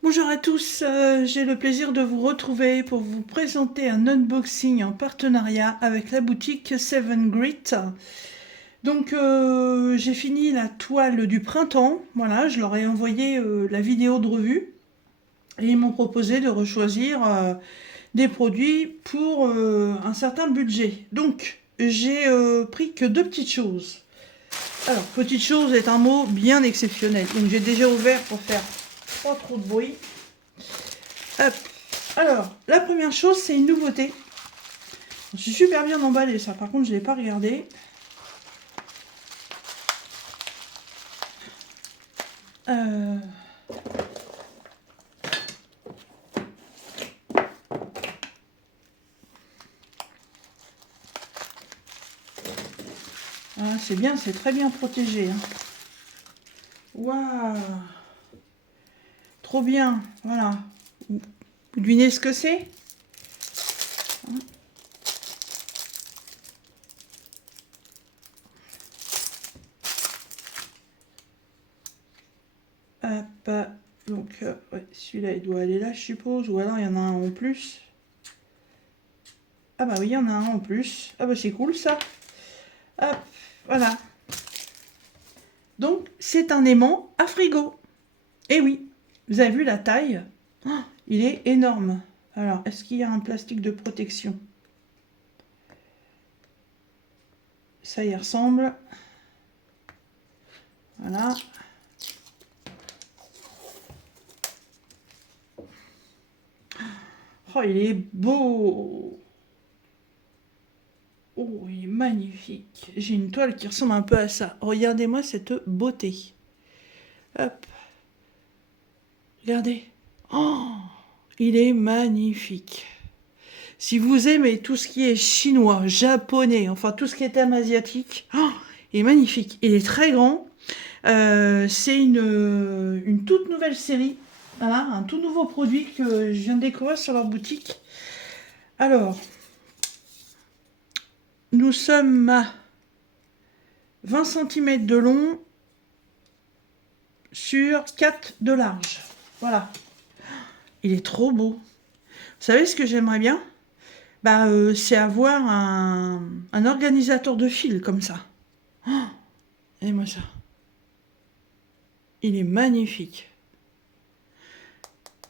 Bonjour à tous, j'ai le plaisir de vous retrouver pour vous présenter un unboxing en partenariat avec la boutique Seven Grit. Donc j'ai fini la toile du printemps, voilà, je leur ai envoyé la vidéo de revue et ils m'ont proposé de rechoisir des produits pour un certain budget. Donc j'ai pris que deux petites choses. Alors, petite chose est un mot bien exceptionnel, donc j'ai déjà ouvert pour faire pas trop de bruit. Hop. Alors, la première chose, c'est une nouveauté. Je suis super bien emballée, ça. Par contre, je ne l'ai pas regardé. Euh... Ah, c'est bien, c'est très bien protégé. Hein. Waouh! Trop bien, voilà. Vous devinez ce que c'est? Hop, donc, ouais, celui-là, il doit aller là, je suppose. Ou alors, il y en a un en plus. Ah bah oui, il y en a un en plus. Ah bah c'est cool, ça. Hop, voilà. Donc, c'est un aimant à frigo. Eh oui, vous avez vu la taille? Oh, il est énorme. Alors, est-ce qu'il y a un plastique de protection? Ça y ressemble. Voilà. Oh, il est beau. Oh, il est magnifique. J'ai une toile qui ressemble un peu à ça. Regardez-moi cette beauté. Hop. Regardez. Oh, il est magnifique. Si vous aimez tout ce qui est chinois, japonais, enfin tout ce qui est thème asiatique, oh, il est magnifique. Il est très grand. C'est une toute nouvelle série. Voilà, un tout nouveau produit que je viens de découvrir sur leur boutique. Alors, nous sommes à 20 cm de long sur 4 de large. Voilà. Il est trop beau. Vous savez ce que j'aimerais bien? C'est avoir un organisateur de fil comme ça. Oh, et moi ça. Il est magnifique.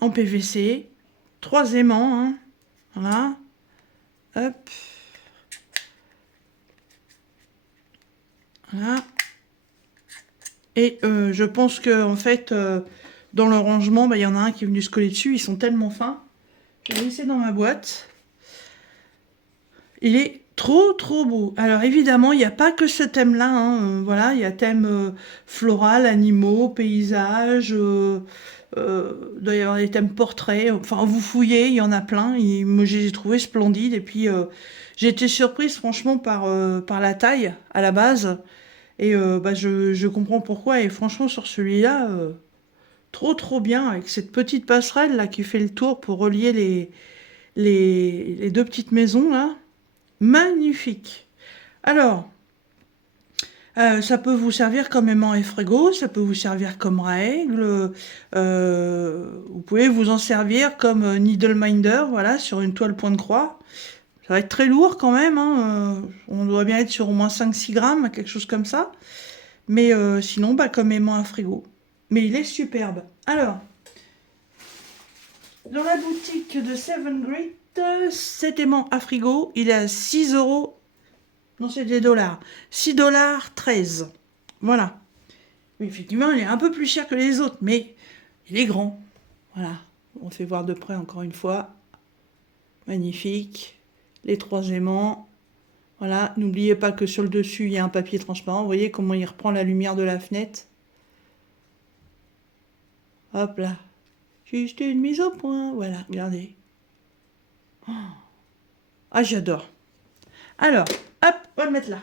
En PVC. 3 aimants. Hein. Voilà. Hop. Voilà. Et je pense que en fait, dans le rangement, il y en a un qui est venu se coller dessus. Ils sont tellement fins. Je vais laisser dans ma boîte. Il est trop beau. Alors évidemment, il n'y a pas que ce thème-là. Hein. Voilà, il y a thème floral, animaux, paysages. Il doit y avoir des thèmes portraits. Enfin, vous fouillez, il y en a plein. Et moi, j'ai trouvé splendide. Et puis, j'ai été surprise, franchement, par la taille à la base. Et je comprends pourquoi. Et franchement, sur celui-là, trop bien, avec cette petite passerelle là qui fait le tour pour relier les deux petites maisons là. Magnifique. Alors, ça peut vous servir comme aimant et frigo, ça peut vous servir comme règle. Vous pouvez vous en servir comme needle minder, voilà, sur une toile point de croix. Ça va être très lourd quand même. Hein, on doit bien être sur au moins 5-6 grammes, quelque chose comme ça. Mais sinon, comme aimant à frigo. Mais il est superbe. Alors, dans la boutique de Seven Grit, cet aimant à frigo, il est à 6 €. Non, c'est des dollars. 6,13 $. Voilà. Oui, effectivement, il est un peu plus cher que les autres, mais il est grand. Voilà. On fait voir de près encore une fois. Magnifique. Les 3 aimants. Voilà. N'oubliez pas que sur le dessus, il y a un papier transparent. Vous voyez comment il reprend la lumière de la fenêtre. Hop là. Juste une mise au point. Voilà, regardez. Oh. Ah, j'adore. Alors, hop, on va le mettre là.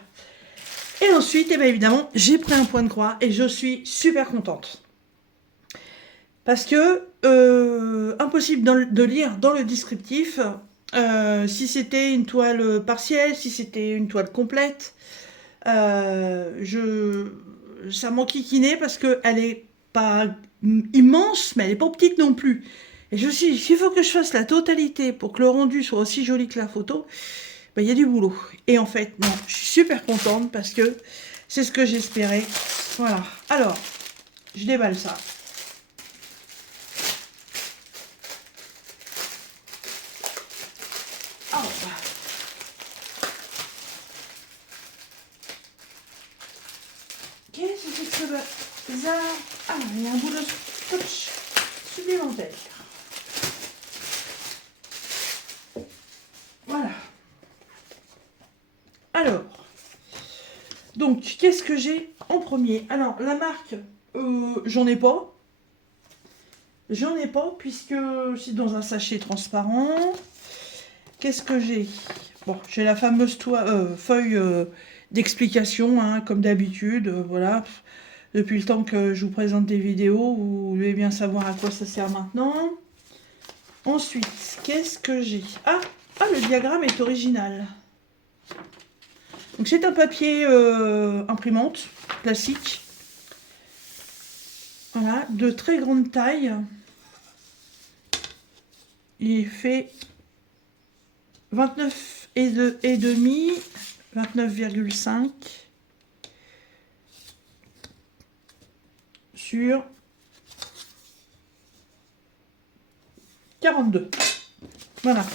Et ensuite, évidemment, j'ai pris un point de croix et je suis super contente. Parce que, impossible de lire dans le descriptif si c'était une toile partielle, si c'était une toile complète. Ça m'enquiquinait parce qu'elle est pas immense, mais elle n'est pas petite non plus. Et je me suis dit, s'il faut que je fasse la totalité pour que le rendu soit aussi joli que la photo, ben, il y a du boulot. Et en fait, non, je suis super contente parce que c'est ce que j'espérais. Voilà. Alors, je déballe ça. Oh, bah. Qu'est-ce que c'est que ce bazar? Ah, il y a un bout de scotch supplémentaire. Voilà. Alors, donc, qu'est-ce que j'ai en premier? Alors, la marque, j'en ai pas. J'en ai pas, puisque c'est dans un sachet transparent. Qu'est-ce que j'ai? Bon, j'ai la fameuse feuille d'explication, hein, comme d'habitude, voilà. Depuis le temps que je vous présente des vidéos, vous devez bien savoir à quoi ça sert maintenant. Ensuite, qu'est-ce que j'ai? Ah, le diagramme est original. Donc c'est un papier imprimante, classique. Voilà, de très grande taille. Il fait 29 et demi, 29,5 sur 42. Voilà.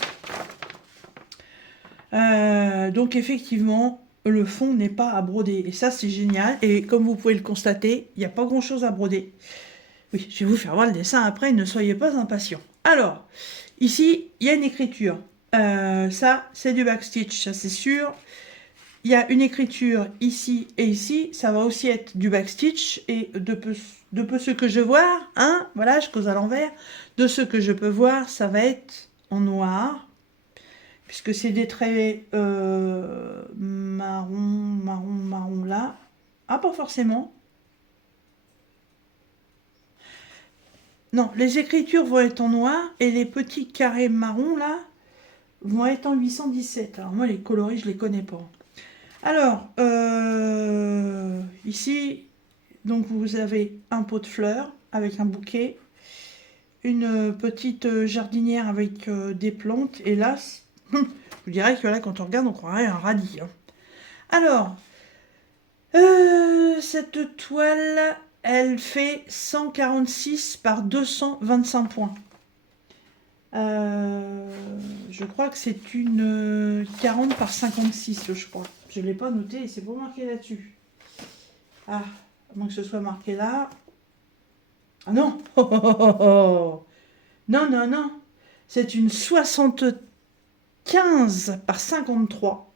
Donc effectivement, le fond n'est pas à broder. Et ça, c'est génial. Et comme vous pouvez le constater, il n'y a pas grand-chose à broder. Oui, je vais vous faire voir le dessin après, ne soyez pas impatients. Alors, ici, il y a une écriture. Ça, c'est du backstitch, ça c'est sûr. Il y a une écriture ici et ici. Ça va aussi être du backstitch. Et de peu ce que je vois, hein, voilà, je cause à l'envers. De ce que je peux voir, ça va être en noir. Puisque c'est des traits marron là. Ah, pas forcément. Non, les écritures vont être en noir et les petits carrés marron là vont être en 817. Alors moi les coloris je les connais pas. Alors ici donc vous avez un pot de fleurs avec un bouquet, une petite jardinière avec des plantes et là je vous dirais que là quand on regarde on croirait un radis. Hein. Alors cette toile elle fait 146 par 225 points. Je crois que c'est une 40 par 56, je crois. Je ne l'ai pas noté et c'est pas marqué là-dessus. Ah, à moins que ce soit marqué là. Ah non Non, non, non. C'est une 75 par 53.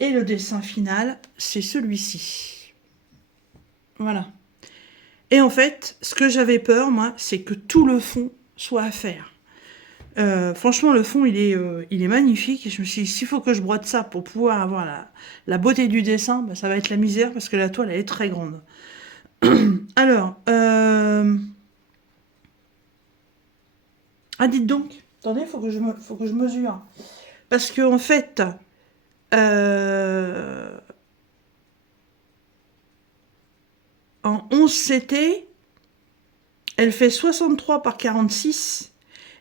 Et le dessin final, c'est celui-ci. Voilà. Et en fait, ce que j'avais peur, moi, c'est que tout le fond soit à faire. Franchement, le fond, il est magnifique. Et je me suis dit, s'il faut que je brode ça pour pouvoir avoir la beauté du dessin, bah, ça va être la misère parce que la toile, elle est très grande. Alors, ah, dites donc, attendez, faut que je mesure. Parce que en fait, en 11 CT, elle fait 63 par 46.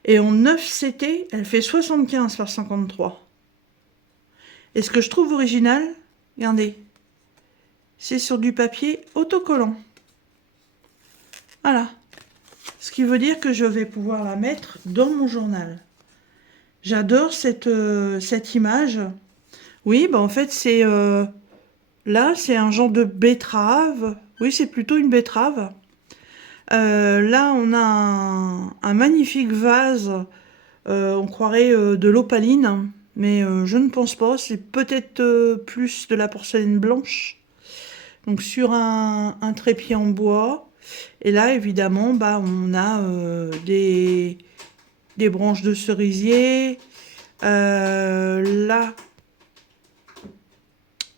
Et en 9 CT, elle fait 75 par 53. Et ce que je trouve original, regardez, c'est sur du papier autocollant. Voilà. Ce qui veut dire que je vais pouvoir la mettre dans mon journal. J'adore cette image. Oui, bah en fait, c'est... là, c'est un genre de betterave. Oui, c'est plutôt une betterave. Là, on a un magnifique vase. On croirait de l'opaline, mais je ne pense pas. C'est peut-être plus de la porcelaine blanche. Donc sur un trépied en bois. Et là, évidemment, bah, on a des branches de cerisier. Là,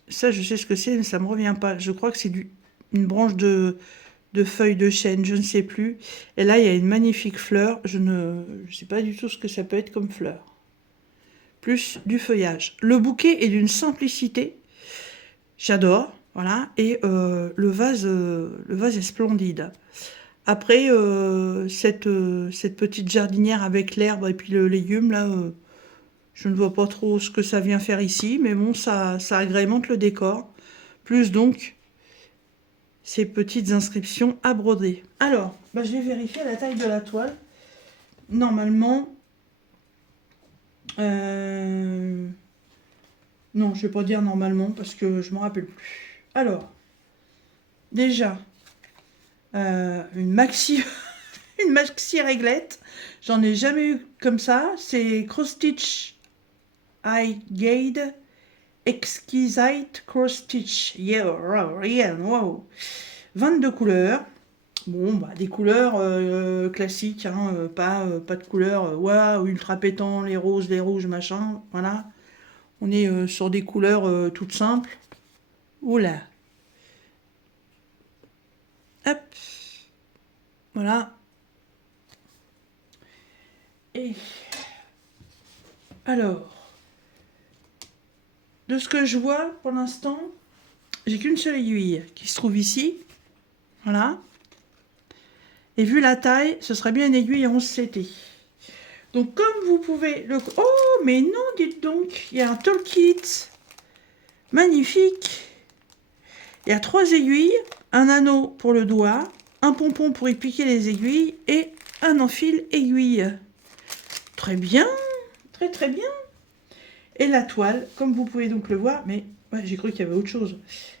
ça, je sais ce que c'est, mais ça ne me revient pas. Je crois que c'est une branche de feuilles de chêne, je ne sais plus. Et là, il y a une magnifique fleur. Je ne sais pas du tout ce que ça peut être comme fleur. Plus du feuillage. Le bouquet est d'une simplicité. J'adore. Voilà. Et le vase est splendide. Après, cette petite jardinière avec l'herbe et puis le légume, là, je ne vois pas trop ce que ça vient faire ici, mais bon, ça agrémente le décor. Plus donc ces petites inscriptions à broder. Alors, bah, je vais vérifier la taille de la toile. Normalement, euh, non, je vais pas dire normalement parce que je me rappelle plus. Alors, déjà, une maxi, une maxi réglette. J'en ai jamais eu comme ça. C'est Cross Stitch High Gauge Exquisite Cross Stitch. Yeah, wow, yeah, wow. 22 couleurs. Bon, bah, des couleurs classiques, hein, pas de couleurs waouh, ultra pétant, les roses, les rouges, machin. Voilà. On est sur des couleurs toutes simples. Oula. Hop. Voilà. Et alors, de ce que je vois pour l'instant, j'ai qu'une seule aiguille qui se trouve ici. Voilà. Et vu la taille, ce serait bien une aiguille à 11 CT. Donc comme vous pouvez le... Oh, mais non, dites donc, il y a un toolkit magnifique. Il y a 3 aiguilles, un anneau pour le doigt, un pompon pour y piquer les aiguilles et un enfil aiguille. Très bien, très très bien. Et la toile, comme vous pouvez donc le voir, mais ouais, j'ai cru qu'il y avait autre chose,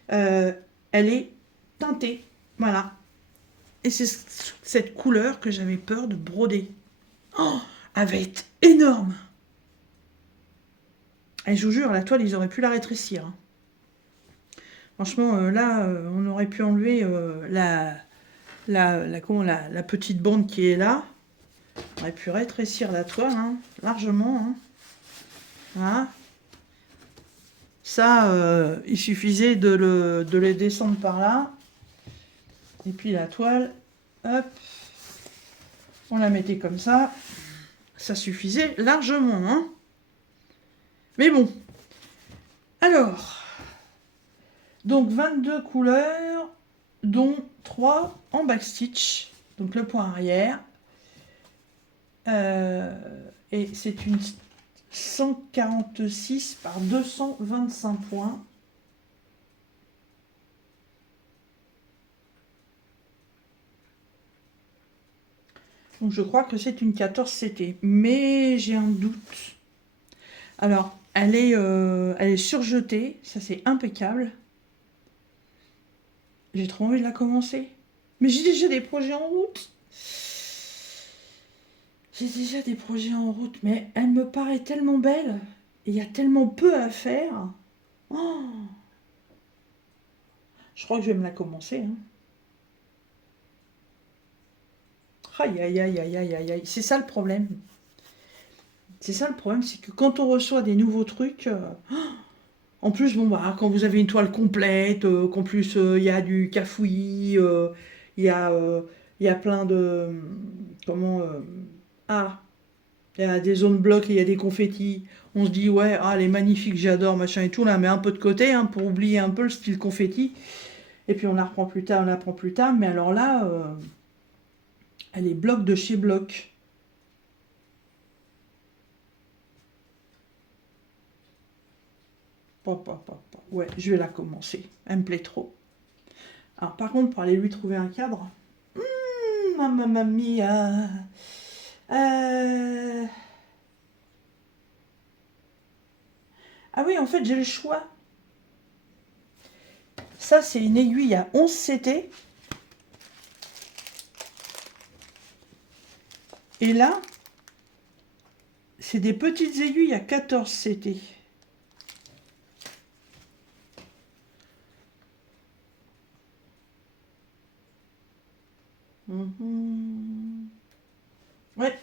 elle est teintée, voilà. Et c'est cette couleur que j'avais peur de broder. Oh, elle va être énorme. Et je vous jure, la toile, ils auraient pu la rétrécir, hein. Franchement, là, on aurait pu enlever la petite bande qui est là. On aurait pu rétrécir la toile, hein, largement, hein. Voilà. Ça, il suffisait de les descendre par là. Et puis la toile, hop, on la mettait comme ça. Ça suffisait largement, hein. Mais bon. Alors, donc 22 couleurs, dont 3 en backstitch. Donc le point arrière. Et c'est une 146 par 225 points. Donc je crois que c'est une 14 CT, mais j'ai un doute. Alors, elle est surjetée, ça c'est impeccable. J'ai trop envie de la commencer. Mais j'ai déjà des projets en route. J'ai déjà des projets en route, mais elle me paraît tellement belle. Et il y a tellement peu à faire. Oh, je crois que je vais me la commencer, hein. Aïe, aïe, aïe, aïe, aïe, aïe, aïe. C'est ça le problème. C'est ça le problème, c'est que quand on reçoit des nouveaux trucs, en plus, bon, bah, quand vous avez une toile complète, qu'en plus il y a du cafouillis, il y a, euh, il y a plein de, comment, ah, il y a des zones blocs et il y a des confettis. On se dit, ouais, ah, elle est magnifique, j'adore, machin et tout, là, mais un peu de côté, hein, pour oublier un peu le style confetti. Et puis on la reprend plus tard, on la prend plus tard, mais alors là, elle est bloc de chez bloc. Ouais, je vais la commencer. Elle me plaît trop. Alors par contre, pour aller lui trouver un cadre, mamma mia. Euh, Ah oui, en fait, j'ai le choix. Ça, c'est une aiguille à 11 CT. Et là, c'est des petites aiguilles à 14 CT. Ouais.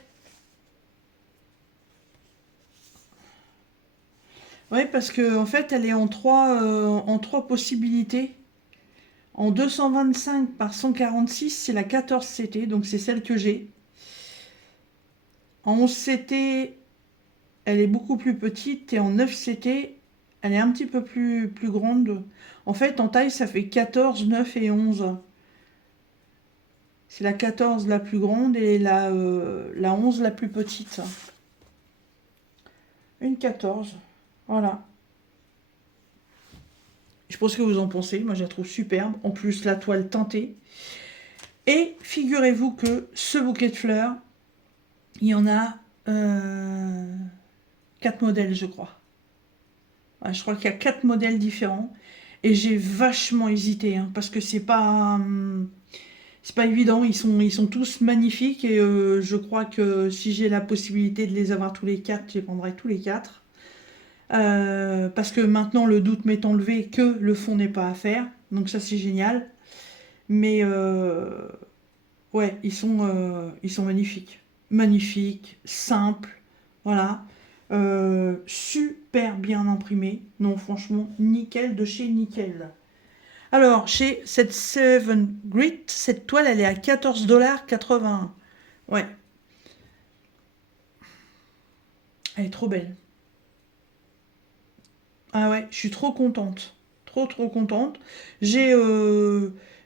Ouais, parce que en fait, elle est en trois possibilités. En 225 par 146, c'est la 14 CT, donc c'est celle que j'ai. En 11 CT, elle est beaucoup plus petite, et en 9 CT, elle est un petit peu plus grande. En fait, en taille, ça fait 14, 9 et 11. C'est la 14 la plus grande et la 11 la plus petite. Une 14. Voilà. Je pense que vous en pensez. Moi, je la trouve superbe. En plus, la toile teintée. Et figurez-vous que ce bouquet de fleurs, il y en a 4 modèles, je crois. Ouais, je crois qu'il y a 4 modèles différents. Et j'ai vachement hésité, hein, parce que c'est pas évident. Ils sont tous magnifiques. Et je crois que si j'ai la possibilité de les avoir tous les 4, je les prendrai tous les 4. Parce que maintenant, le doute m'est enlevé que le fond n'est pas à faire. Donc ça, c'est génial. Mais ouais, ils sont magnifiques. Magnifiques, simples, voilà. Super bien imprimés. Non, franchement, nickel de chez nickel. Alors, chez cette Seven Grit, cette toile, elle est à 14,81 $. Ouais. Elle est trop belle. Ah ouais, je suis trop contente. Trop contente. J'ai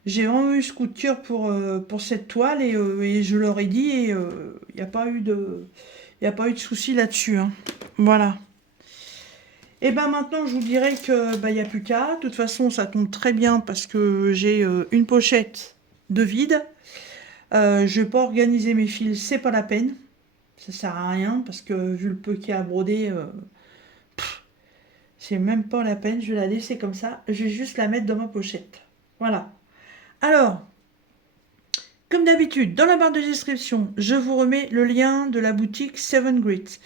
vraiment eu ce coup de cœur pour cette toile et je leur ai dit et il n'y a pas eu de souci là-dessus, hein. Voilà. Et ben maintenant, je vous dirais que il y a plus qu'à. De toute façon, ça tombe très bien parce que j'ai une pochette de vide. Je vais pas organiser mes fils, c'est pas la peine. Ça sert à rien parce que vu le peu qu'il y a à broder, c'est même pas la peine. Je vais la laisser comme ça. Je vais juste la mettre dans ma pochette. Voilà. Alors, comme d'habitude, dans la barre de description, je vous remets le lien de la boutique Seven Grit.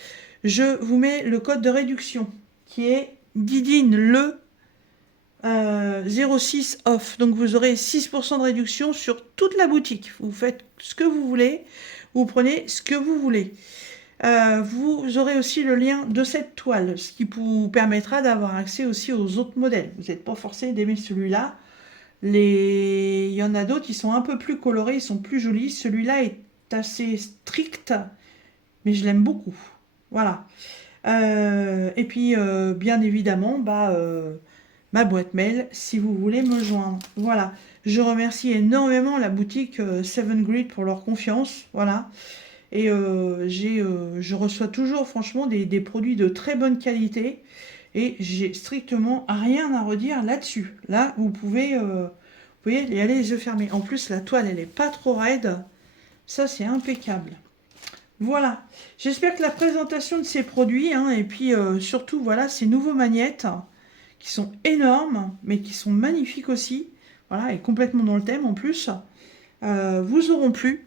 Je vous mets le code de réduction qui est Didine le 06 off. Donc vous aurez 6% de réduction sur toute la boutique. Vous faites ce que vous voulez, vous prenez ce que vous voulez. Vous aurez aussi le lien de cette toile, ce qui vous permettra d'avoir accès aussi aux autres modèles. Vous n'êtes pas forcé d'aimer celui-là. Il y en a d'autres, ils sont un peu plus colorés, ils sont plus jolis. Celui-là est assez strict, mais je l'aime beaucoup. Voilà. Et puis, bien évidemment, ma boîte mail, si vous voulez me joindre. Voilà. Je remercie énormément la boutique Seven Grit pour leur confiance. Voilà. Et je reçois toujours, franchement, des produits de très bonne qualité. Et j'ai strictement rien à redire là-dessus. Là, vous pouvez y aller les yeux fermés. En plus, la toile, elle n'est pas trop raide. Ça, c'est impeccable. Voilà. J'espère que la présentation de ces produits, hein, et puis surtout, voilà, ces nouveaux magnettes qui sont énormes, mais qui sont magnifiques aussi. Voilà, et complètement dans le thème en plus. Vous auront plu.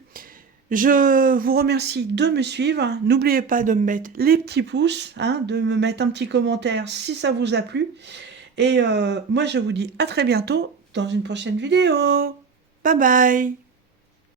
Je vous remercie de me suivre. N'oubliez pas de me mettre les petits pouces, hein, de me mettre un petit commentaire si ça vous a plu. Et moi, je vous dis à très bientôt dans une prochaine vidéo. Bye bye!